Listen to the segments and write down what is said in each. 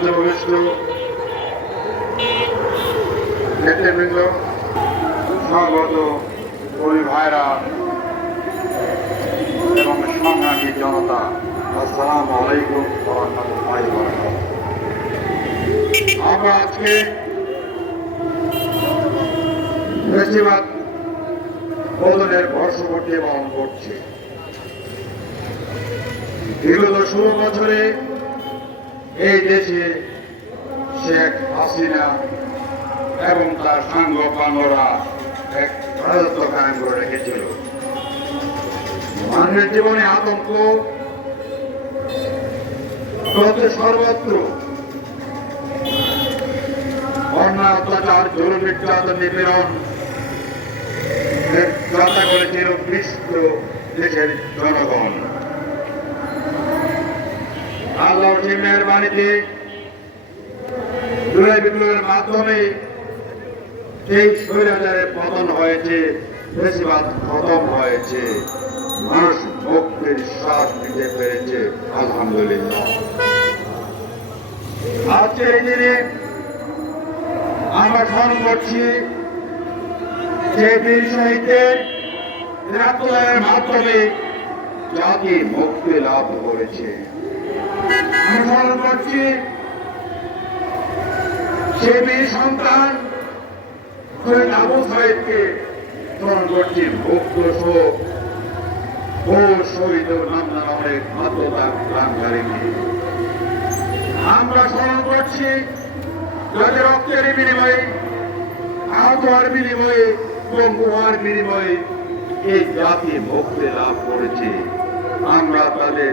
মন্ত্রী উপবিষ্ট নেতৃবৃন্দ স্বাগত কবি ভাইরা এবং সংগ্রামী জনতা, আসসালামু আলাইকুম আমরা আজকে ফেস্টিভাল বদলের বর্ষপূর্তি পালন করছি। বিগত ষোলো বছরে এই দেশে শেখ হাসিনা এবং তার সাঙ্গ পাঙ্গরা এক রাজত্ব কায়েম করে রেখেছিল। মানুষের জীবনে আতঙ্ক সর্বত্র। অন্যায়, অত্যাচার জরুরি নির্যাতন, নিপীড়ন করেছিল বিশ্ব দেশের জনগণ। আল্লাহর যে মেহরবানিতে জুলাই বিপ্লবের মাধ্যমে স্বৈরাচারের পতন হয়েছে খতম হয়েছে, মানুষ শ্বাস নিতে পেরেছে, আলহামদুলিল্লাহ। এই দিনে আমরা স্মরণ করছি যে বীর শহীদদের মাধ্যমে জাতি মুক্তি লাভ করেছে। আমরা স্মরণ সে বীর সন্তান আবু সাহেবকে স্মরণ করছি। মুক্ত শোক আমরা স্মরণ করছি যাদের বিনিময়ে, আহত হওয়ার বিনিময়ে বিনিময়ে এই জাতি মুক্তি লাভ করেছে। আমরা তাদের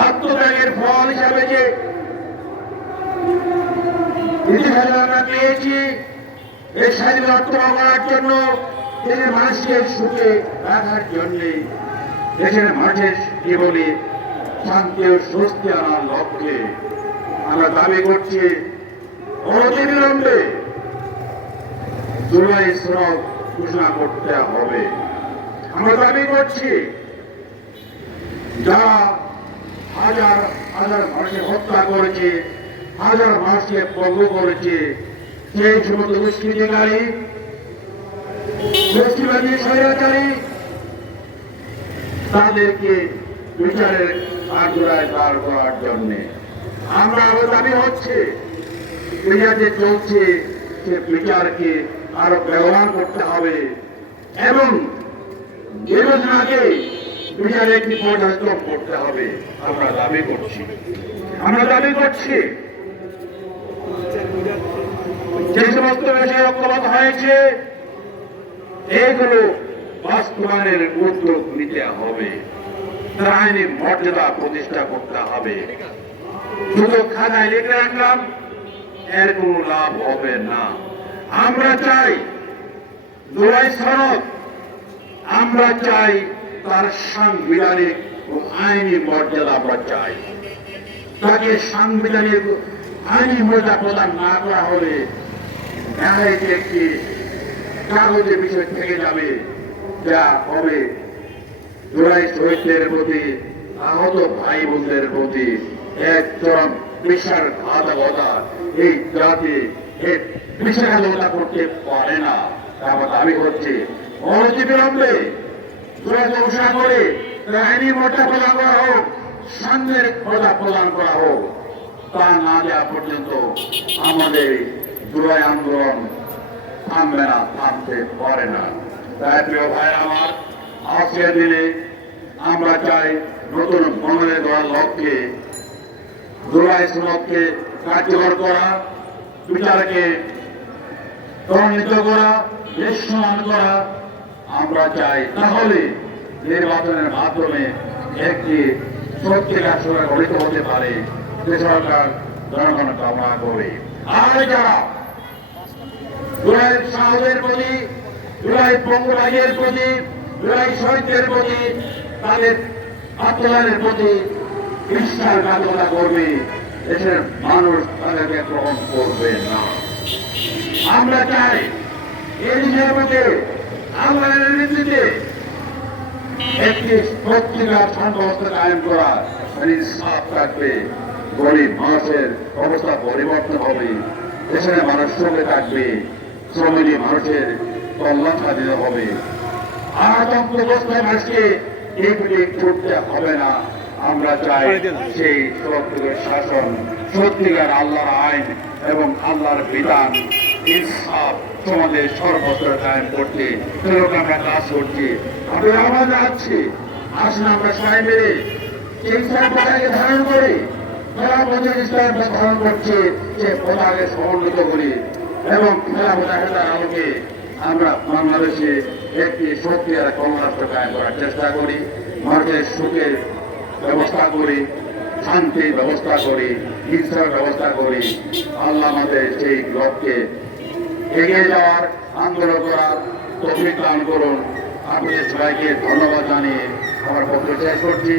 আত্মত্যাগের ফল হিসাবে যে আমরা পেয়েছি এই স্বাধীনতা করার জন্য দেশের মানুষকে সুখে রাখার জন্যে, দেশের মানুষের জীবনে শান্তি ও স্বস্তি আনার লক্ষ্যে আমরা দাবি করছি অনতিবিলম্বে জুলাই শ্রম ঘোষণা করতে হবে। আমরা দাবি করছি যারা হাজার হাজার মানুষকে হত্যা করেছে, হাজার মানুষকে পঙ্গু করেছে। সেই সমস্ত দুষ্কৃতিকারী মুসলিমানি স্বৈরাচারী, তাদেরকে বিচারের আগ্রায় দাঁড় করার জন্যে। আমরা আরও দাবি হচ্ছে বিচার যে চলছে, সে বিচারকে আরও ব্যবহার করতে হবে। এবং বিবেচনাকে বিচারে একটি পর্যালোচনা করতে হবে। আমরা দাবি করছি। আমরা দাবি করছি। যে সমস্ত বিষয়ে ঐক্যবদ্ধ হয়েছে এইগুলো বাস্তবায়নের উদ্যোগ নিতে হবে। তার আইনি মর্যাদা প্রতিষ্ঠা করতে হবে। শুধু খাতায় লিখে রাখলাম, এর কোনো লাভ হবে না। আমরা চাই, জুলাই সনদ, আমরা চাই তার সাংবিধানিক ও আইনি মর্যাদা চাই। তাকে সাংবিধানিক আইনি মর্যাদা প্রদান না করা হলে একটি কাগজের বিষয় থেকে যাবে, যা হবে জোড়াই শহীদদের প্রতি, আহত ভাই বোনদের প্রতি এক চরম বিশাল ঘাতকতা এই জাতি এই বিশ্বাসঘাতকতা করতে পারে না। তা আমার দাবি হচ্ছে অনতি বিলম্বে ঘোষণা করে আইনি মর্যাদা প্রদান করা হোক, সামনের প্রদা প্রদান করা হোক তা না দেওয়া পর্যন্ত আমাদের জুলাই আন্দোলন থামবে না, থামতে পারে না। তাই প্রিয় ভাই আমার, আজকের দিনে আমরা চাই নতুন ভ্রমণের দেওয়ার লক্ষ্যে জুলাই সনদকে কার্যকর করা, বিচারকে ত্বরান্বিত করা দৃশ্যমান করা আমরা চাই তাহলে নির্বাচনের মাধ্যমে একটি সত্যিকার সময় গঠিত হতে পারে, যে সরকার জনগণ কামনা করে। আর যারা জুলাই সাহসের প্রতি জুলাই বঙ্গবাগের প্রতি জুলাই শহীদদের প্রতি তাদের আত্মদানের প্রতি বিশ্বাস বিশ্বাসঘাতকতা করবে, দেশের মানুষ তাদেরকে গ্রহণ করবে না। আমরা চাই এই দেশের মধ্যে আন্দোলনের নেতৃত্বে একটি সত্যিকার সন্ত্রাস্ত কায়েম করা ইনসাফ থাকবে। গরিব মানুষের অবস্থা পরিবর্তন হবে। দেশের মানুষ সঙ্গে থাকবে। শ্রমিক মানুষের কল্যাণ সাধিত হবে। আতঙ্কগ্রস্ত মানুষকে এগুলি ছুটতে হবে না। আমরা চাই সেই সত্যিকার শাসন সত্যিকার আল্লাহর আইন এবং আল্লাহর বিধান ইনসাফ সমাজের সর্বত্র কায়েম করতে সেরকম আমরা কাজ করছি, আমরা আওয়াজ আছি আসুন আমরা সবাই মিলে ইসলাম পতাকে ধারণ ধারণ করছে সমন্বিত করি এবং খেলা আলোকে আমরা বাংলাদেশে একটি শক্তি আর কর্মরাষ্ট্র করার চেষ্টা করি মানুষের সুখের ব্যবস্থা করি, শান্তির ব্যবস্থা করি হিংসার ব্যবস্থা করি। আল্লাহ আমাদের সেই লক্ষ্যে এগিয়ে যাওয়ার আন্দোলন করার তফিক দান করুন। আপনাদের সবাইকে ধন্যবাদ জানিয়ে আমার পত্র শেষ করছি।